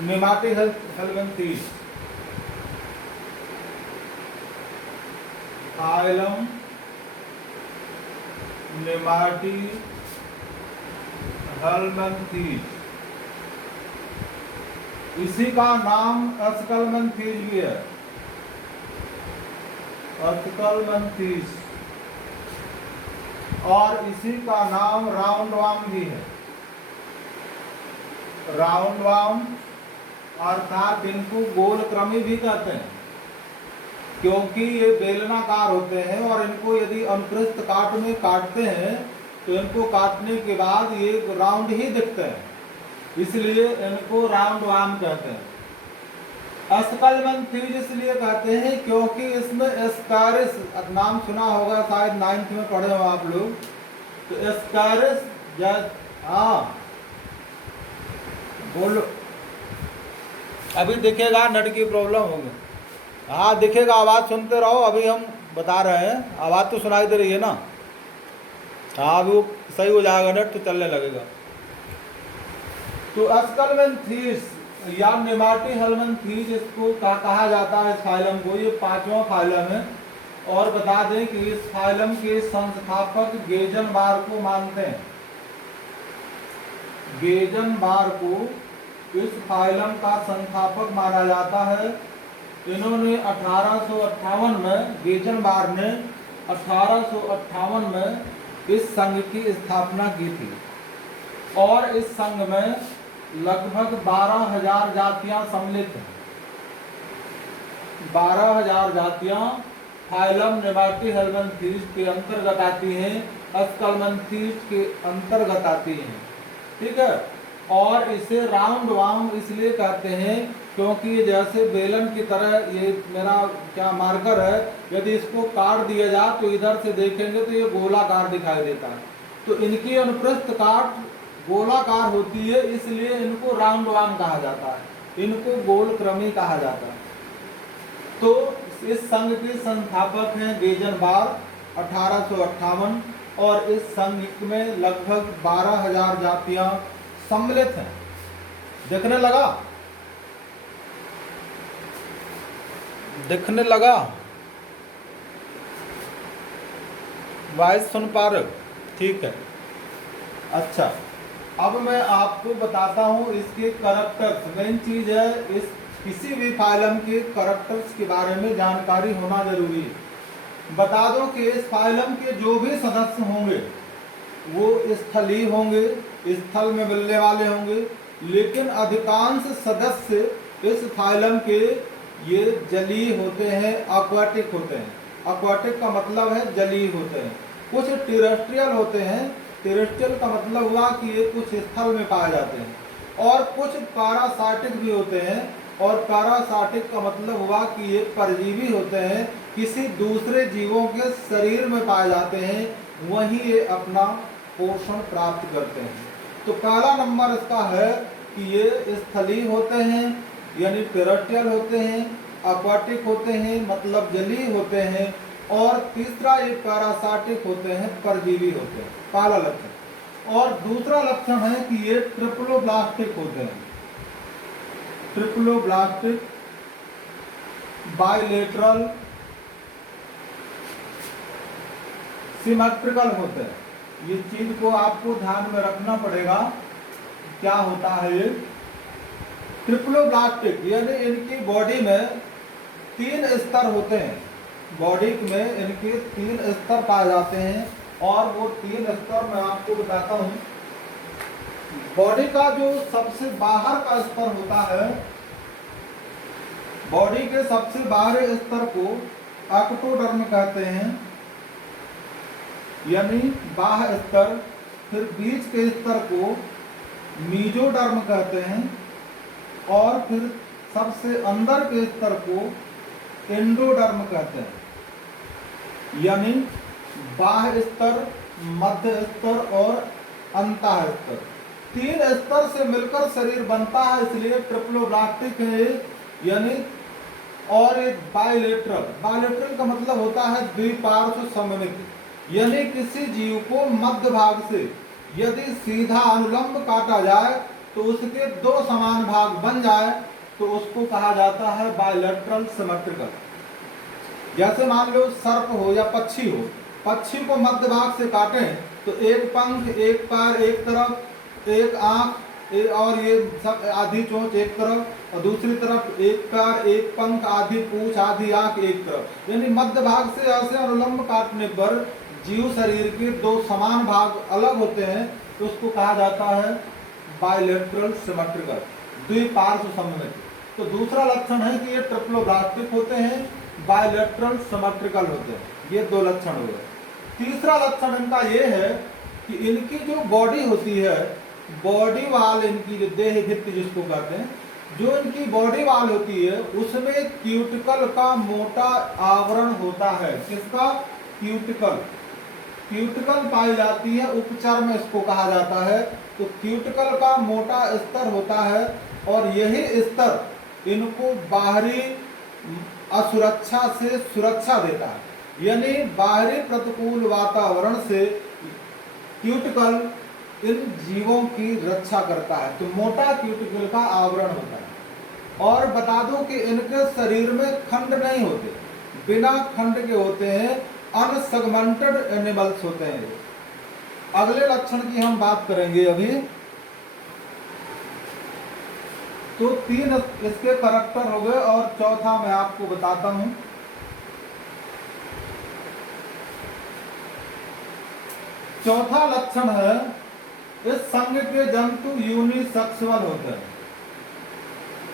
नेमाटी हेलमिन्थीज, phylum नेमाटी हेलमिन्थीज, इसी का नाम एस्कलमेंथीज भी है, एस्कलमेंथीज, और इसी का नाम राउंडवार्म भी है, राउंडवार्म, अर्थात इनको गोलक्रमी भी कहते हैं, क्योंकि ये बेलनाकार होते हैं और इनको यदि अनुप्रस्थ काट में काटते हैं तो इनको काटने के बाद ये राउंड ही दिखते हैं, इसलिए इनको राउंडवार्म कहते हैं। एस्कलमेंथीज इसलिए कहते हैं क्योंकि इसमें एस्कारिस, नाम सुना होगा शायद 9th में पढ़े हो आप लोग, तो एस्कारिस, हाँ बोलो, अभी दिखेगा, नेट की प्रॉब्लम होगी, हाँ दिखेगा, आवाज़ सुनते रहो, अभी हम बता रहे हैं, आवाज़ तो सुनाई दे रही है ना, हाँ अभी वो सही हो जाएगा, नेट तो चलने लगेगा। तो एस्कलमेंथीज या नेमाटी हेलमिन्थीज इसको कहा जाता है, इस फाइलम को, ये 5वां फाइलम है। और बता दें कि इस फाइलम के संस्थापक गेजनबार को मानते हैं, गेजनबार को इस फाइलम का संस्थापक माना जाता है। इन्होंने 1858 में, गेजनबार ने 1858 में इस संघ की स्थापना की थी और इस संघ में लगभग 12,000 जातियां सम्मिलित हैं। 12,000 जातियां फाइलम नेमाटी हेलमिन्थीज के अंतर्गत आती हैं, एस्कलमेंथीज के अंतर्गत आती हैं, ठीक है। और इसे राउंडवार्म इसलिए कहते हैं क्योंकि जैसे बेलन की तरह, ये मेरा क्या मार्कर है, यदि इसको काट दिया जाए तो इधर से देखेंगे तो ये गोलाकार दिखाई देता है, तो इनकी अनुप्रस्थ काट गोलाकार होती है, इसलिए इनको राउंडवार्म कहा जाता है, इनको गोलक्रमी कहा जाता है। तो इस संघ के संस्थापक हैं गेजनबार 1858, और इस संघ में लगभग 12,000 जातियां सम्मिलित हैं। दिखने लगा, दिखने लगा, वॉइस सुन पा रहे हो? ठीक है, अच्छा। अब मैं आपको बताता हूं इसके करैक्टर्स, मेन चीज है, इस किसी भी फाइलम के करैक्टर्स के बारे में जानकारी होना जरूरी है। बता दो कि इस फाइलम के जो भी सदस्य होंगे वो स्थलीय होंगे, स्थल में मिलने वाले होंगे, लेकिन अधिकांश सदस्य इस फाइलम के ये जलीय होते हैं, एक्वाटिक होते हैं। एक्वाटिक का मतलब है जलीय होते हैं। कुछ टेरेस्ट्रियल होते हैं, टेरेस्ट्रियल का मतलब हुआ कि ये कुछ स्थल में पाए जाते हैं, और कुछ पैरासाइटिक भी होते हैं, और पैरासाइटिक का मतलब हुआ कि ये परजीवी होते हैं, किसी दूसरे जीवों के शरीर में पाए जाते हैं, वहीं ये अपना पोषण प्राप्त करते हैं। तो पहला नंबर इसका है कि ये स्थलीय होते हैं, यानी टेरेस्ट्रियल होते हैं, एक्वाटिक होते हैं मतलब जलीय होते हैं, और तीसरा ये पैरासाइटिक होते हैं, परजीवी होते हैं, पहला लक्षण। और दूसरा लक्षण है कि ये ट्रिप्लोब्लास्टिक होते हैं, ट्रिप्लोब्लास्टिक, बाइलेटरल, सिमेट्रिकल होते हैं। ये चीज को आपको ध्यान में रखना पड़ेगा, क्या होता है ये ट्रिप्लोब्लास्टिक, यानी इनकी बॉडी में 3 स्तर होते हैं, बॉडी में इनके 3 स्तर पाए जाते हैं, और वो 3 स्तर मैं आपको बताता हूं। बॉडी का जो सबसे बाहर का स्तर होता है, बॉडी के सबसे बाहरी स्तर को एक्टोडर्म कहते हैं, यानी बाह्य स्तर। फिर बीच के स्तर को मीजोडर्म कहते हैं, और फिर सबसे अंदर के स्तर को एंडोडर्म कहते हैं, यानी बाह्य स्तर, मध्य स्तर और अंतः स्तर। 3 स्तर से मिलकर शरीर बनता है, इसलिए ट्रिप्लोब्लास्टिक है, यानी। और एक बाइलेटरल, बाइलेटरल का मतलब होता है द्विपार्श्व सममित, यानी किसी जीव को मध्य भाग से यदि सीधा अनुलंब काटा जाए तो उसके दो समान भाग बन जाए तो उसको कहा जाता है बायलैटरल सिमेट्रिकल। जैसे मान लो सर्प हो या पक्षी हो, पक्षी को मध्य भाग से काटें तो एक पंख, एक पैर एक तरफ, एक आंख और ये सब आधी चोंच एक तरफ, और दूसरी तरफ एक पैर एक पंख आधी पूंछ आधी आंख एक तरफ, यानी मध्य भाग से ऐसे अनुलंब काटने पर जीव शरीर के दो समान भाग अलग होते हैं, तो उसको कहा जाता है बायलैटरल सिमेट्रिकल, द्विपार्श्व सममित। तो दूसरा लक्षण है कि ये ट्रिप्लोब्लास्टिक होते हैं, बायलैटरल सिमेट्रिकल होते हैं, ये दो लक्षण हो गए। तीसरा लक्षण इनका ये है कि इनकी जो बॉडी होती है, बॉडी वाल, इनकी जो देह भित्ति जिसको कहते हैं, जो इनकी बॉडी वाल होती है उसमें क्यूटिकल का मोटा आवरण होता है। किसका? क्यूटिकल। क्यूटिकल पाई जाती है, उपचर में इसको कहा जाता है। तो क्यूटिकल का मोटा स्तर होता है और यही स्तर इनको बाहरी असुरक्षा से सुरक्षा देता है, यानी बाहरी प्रतिकूल वातावरण से क्यूटिकल इन जीवों की रक्षा करता है। तो मोटा क्यूटिकल का आवरण होता है। और बता दूं कि इनके शरीर में खंड नहीं होते, बिना खंड के होते हैं, अनसेगमेंटेड एनिमल्स होते हैं। अगले लक्षण की हम बात करेंगे अभी। तो तीन इसके करैक्टर हो गए और चौथा मैं आपको बताता हूं। चौथा लक्षण है, इस संघ के जंतु यूनिसेक्सुअल होते हैं,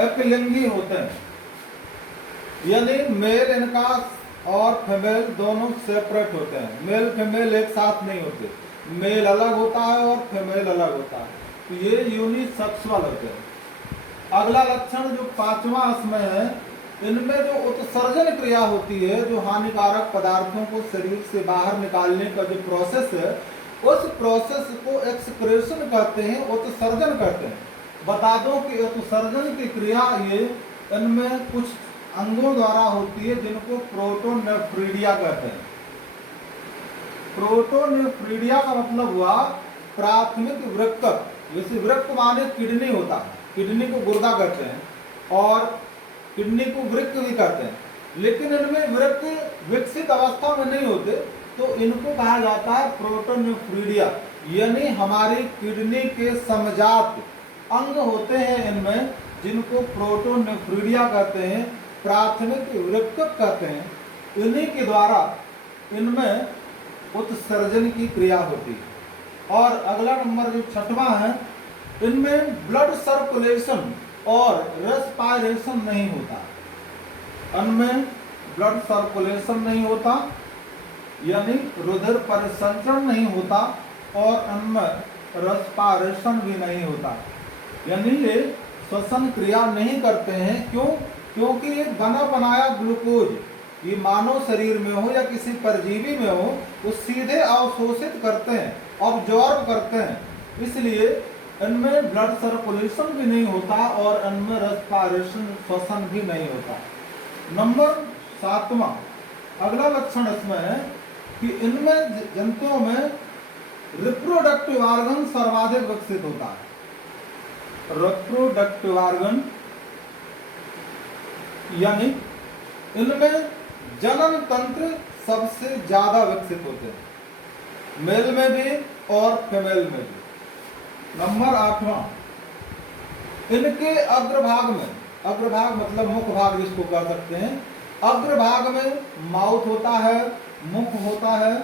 एकलिंगी होते हैं, यानी मेल इनका और फीमेल दोनों सेपरेट होते हैं। मेल फीमेल एक साथ नहीं होते, मेल अलग होता है और फीमेल अलग होता है। तो ये यूनिसेक्सुअल होते हैं। अगला लक्षण जो पांचवा इसमें है, इनमें जो उत्सर्जन क्रिया होती है, जो हानिकारक पदार्थों को शरीर से बाहर निकालने का जो प्रोसेस है, उस प्रोसेस को एक्सक्रेशन कहते हैं, उत्सर्जन कहते हैं। बता दो कि उत्सर्जन की क्रिया ये इनमें कुछ अंगों द्वारा होती है, जिनको प्रोटोनेफ्रीडिया कहते हैं। प्रोटोनेफ्रीडिया का मतलब हुआ प्राथमिक वृक्क। जैसे वृक्क माने किडनी होता है, किडनी को गुर्दा कहते हैं और किडनी को वृक्क भी कहते हैं, लेकिन इनमें वृक्क विकसित अवस्था में नहीं होते, तो इनको कहा जाता है प्रोटोनेफ्रीडिया, यानी हमारी किडनी के समजात अंग होते हैं इनमें, जिनको प्रोटोनेफ्रीडिया कहते हैं, प्राथमिक वृक्क कहते हैं। इन्हीं के द्वारा इनमें उत्सर्जन की क्रिया होती है। और अगला नंबर जो छठवां है, इनमें ब्लड सर्कुलेशन और रेस्पायरेशन नहीं होता। इनमें ब्लड सर्कुलेशन नहीं होता, यानी रुधिर परिसंचरण नहीं होता, और इनमें रेस्पायरेशन भी नहीं होता, यानी ये श्वसन क्रिया नहीं करते हैं। क्यों? क्योंकि ये बना बनाया ग्लूकोज ये मानव शरीर में हो या किसी परजीवी में हो, वो सीधे अवशोषित करते हैं, ऑब्जॉर्ब करते हैं, इसलिए इनमें ब्लड सर्कुलेशन भी नहीं होता और इनमें रेस्पायरेशन श्वसन भी नहीं होता। नंबर सातवां अगला लक्षण इसमें है कि इनमें जंतुओं में रिप्रोडक्टिव ऑर्गन सर्वाधिक विकसित होता है। रिप्रोडक्टिव ऑर्गन यानी इनमें जनन तंत्र सबसे ज्यादा विकसित होते हैं, मेल में भी और फीमेल में भी। नंबर आठवां, इनके अग्रभाग में, अग्रभाग मतलब मुख भाग जिसको कह सकते हैं, अग्रभाग में माउथ होता है, मुख होता है,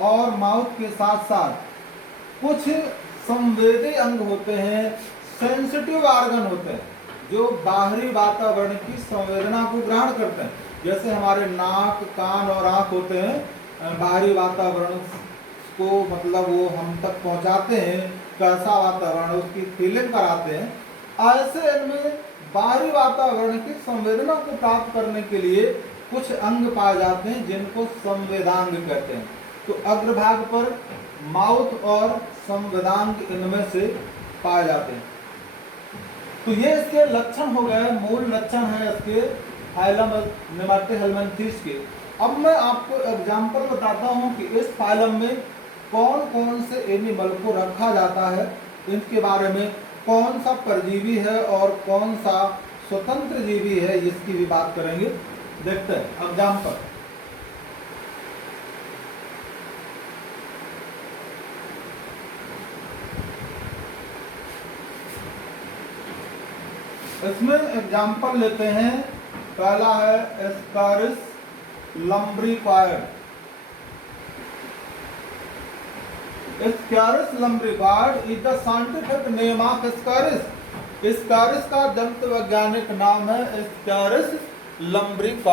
और माउथ के साथ साथ कुछ संवेदी अंग होते हैं, सेंसिटिव ऑर्गन होते हैं, जो बाहरी वातावरण की संवेदना को ग्रहण करते हैं। जैसे हमारे नाक, कान और आंख होते हैं, बाहरी वातावरण को मतलब वो हम तक पहुंचाते हैं, कैसा वातावरण उसकी फीलिंग कराते हैं। ऐसे इनमें बाहरी वातावरण की संवेदना को प्राप्त करने के लिए कुछ अंग पाए जाते हैं, जिनको संवेदांग कहते हैं। तो अग्रभाग पर माउथ और संवेदांग इनमें से पाए जाते हैं। तो ये इसके लक्षण हो गए, मूल लक्षण है इसके फाइलम नेमाटीहेल्मिन्थेस के। अब मैं आपको एग्जाम्पल बताता हूँ कि इस फाइलम में कौन कौन से एनिमल को रखा जाता है, इनके बारे में कौन सा परजीवी है और कौन सा स्वतंत्र जीवी है, इसकी भी बात करेंगे। देखते हैं एग्जाम्पल। इसमें एग्जाम्पल लेते हैं। पहला है Ascaris lumbricoides. Ascaris lumbricoides is the scientific name of Ascaris. Ascaris का दंत वैज्ञानिक नाम है एस्कारिस लम्ब्रिकॉयड।